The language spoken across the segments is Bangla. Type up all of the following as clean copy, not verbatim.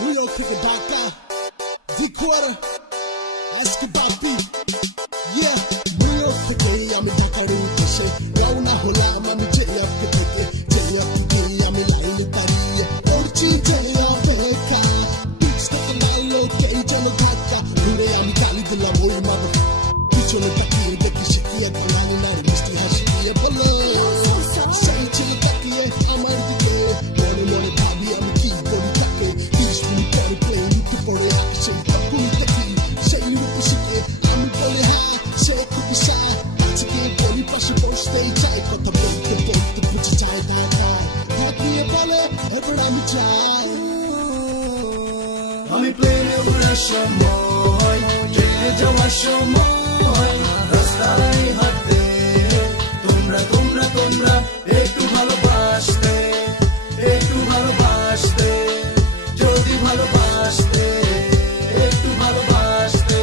New York থেকে ঢাকা D-Quarter আজকে বাপি New York থেকে আমি ঢাকার উদ্দেশ্যে রওনা হলাম আমি জেএফকে থেকে জেএফকে আমি লাইনে দাঁড়িয়ে পড়ছি জেএফকা পিচ থেকে লাইলো এই জন্য ধাক্কা ঘুরে আমি গালি দিলাম ওই মাদক পিছনে তাকিয়ে দেখি সে কি এক লাইনে নারী মিষ্টি হাসি দিয়ে বলে সেই ছেলে তাকিয়ে আমার দিকে মনে মনে ভাবি আমি কি করি তাকে 30 মিনিট পরে প্লেন উঠে পড়ে আসে তখন দেখি সেই রূপসীকে আমি বলে হ্যাঁ সে খুবই সা আজকে বলি পাশে বসতেই চাই কথা বলতে বলতে বুঝে যায় ঢাকায় হাত দিয়ে বলে এবার আমি চাই আমি প্লেনে উড়ার সময় ট্রেনে যাওয়ার সময় রাস্তায় হাঁটতে তোমরা তোমরা তোমরা একটু ভালোবাসতে যদি ভালোবাসতে একটু ভালোবাসতে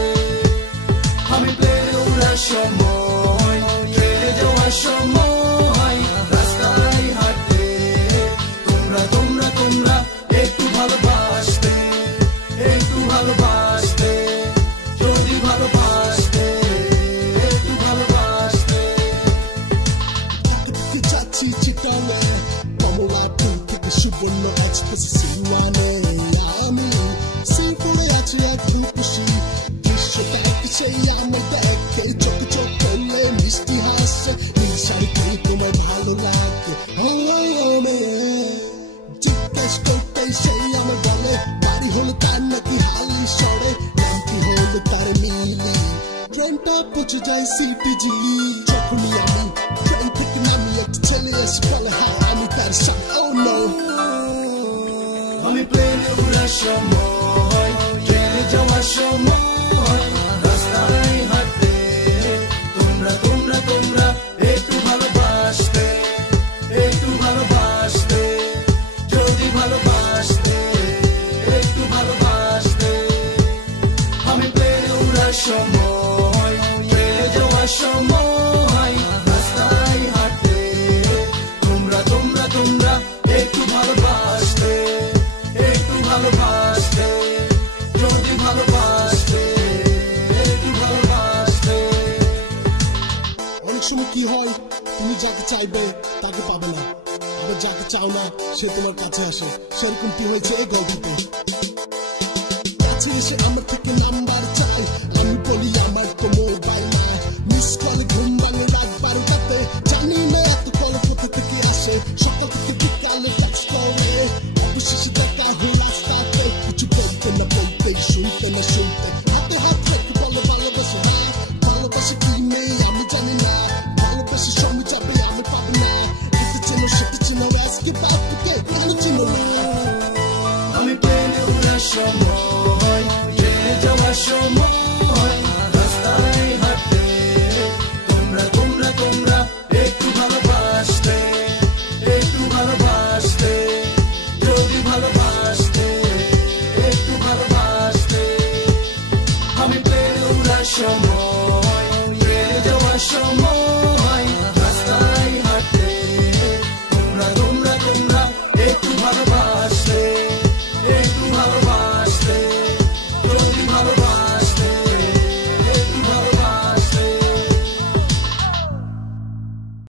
আমি প্লেনে উড়ার সময় ট্রেনে যাওয়ার সময় রাস্তায় হাঁটতে তোমরা তোমরা তোমরা একটু ভালোবাসতে যদি ভালোবাসতে একটু ভালোবাসতে তাকে যাচ্ছি চিটালে কমলাপুর থেকে সুবর্ণ এক্সপ্রেস সিওয়ানে আমি সিঙ্গুরে আছি এক রূপসী দৃশ্যটা সেই আমার দেখে চোখ চোখ করলে মিষ্টি হাসে নীল শাড়ি পরে তোমার ভালো লাগে জিজ্ঞেস করতে সেই আমার বলে বাড়ি হলে তার নাকি হালি সরে নামটি হলে তার নীলি ট্রেনটা পৌঁছে যায় সিটি জিলি যখনই আমি ট্রেন থেকে নামি একটা ছেলে এসে বলে হ্যাঁ আমি তার সাথে ও নো আমি প্লেনে উড়ার সময় ট্রেনে যাওয়ার সময় রাস্তায় হাঁটতে তোমরা তোমরা তোমরা একটু ভালোবাসতে যদি ভালোবাসতে একটু ভালোবাসতে আমি প্লেনে উড়ার সময় ট্রেনে যাওয়ার সময় রাস্তায় হাঁটতে তোমরা তোমরা তোমরা একটু ভালোবাসতে যদি ভালোবাসতে একটু ভালোবাসতে অনেক সময় কি হয় তুমি যাকে চাইবে তাকে পাবে না আবার যাকে চাও না সে তোমার কাছে আসে সেরকমটি হয়েছে এই গল্পতে কাছে এসে আমার থেকে নাম্বার চাই আমি বলি আমার তো মোবাইল না মিস কলে ঘুম ভাঙে রাত 12টাতে জানি না এত কল কোথা থেকে আসে সকাল থেকে